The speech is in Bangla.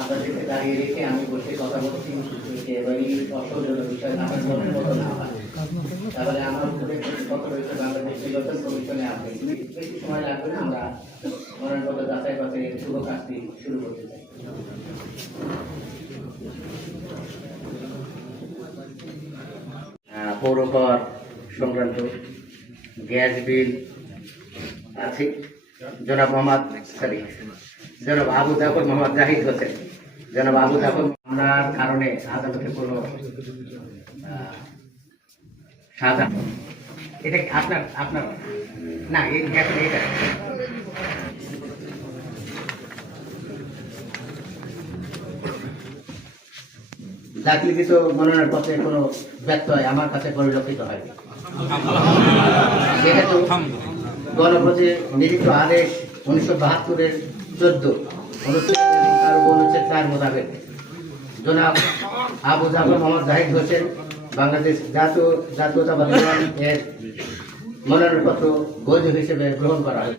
আপনাদেরকে দাঁড়িয়ে রেখে আমি বসে কথা বলছি যে এবারই বিষয় আমার না তাহলে আমার উপরে কত রয়েছে বাংলাদেশ নির্বাচন কমিশনে সময় লাগবে না, আমরা যাচাই শুভ কাজটি শুরু করতে চাই। সংক্রান্ত গ্যাস বিল আছে। জনাব মোহাম্মদ সরি জনাব আবু জাফর মোহাম্মদ জাহিদ হোসেন। জনাব আবু জাফর মামলার কারণে আদালতে কোনো সাজা এটা আপনার আপনার না কোনো আমার কাছে পরিলক্ষিত হয়নি সেহেতু গণপ্রতিনিধিত্ব আদেশ উনিশশো বাহাত্তরের চোদ্দ। অনুচ্ছেদ গুণ হচ্ছে আবু জাফর মোহাম্মদ জাহিদ বাংলাদেশ জাতীয় জাতীয়তাবাদী এর মনোনয়নপত্র বৈধ হিসেবে গ্রহণ করা হয়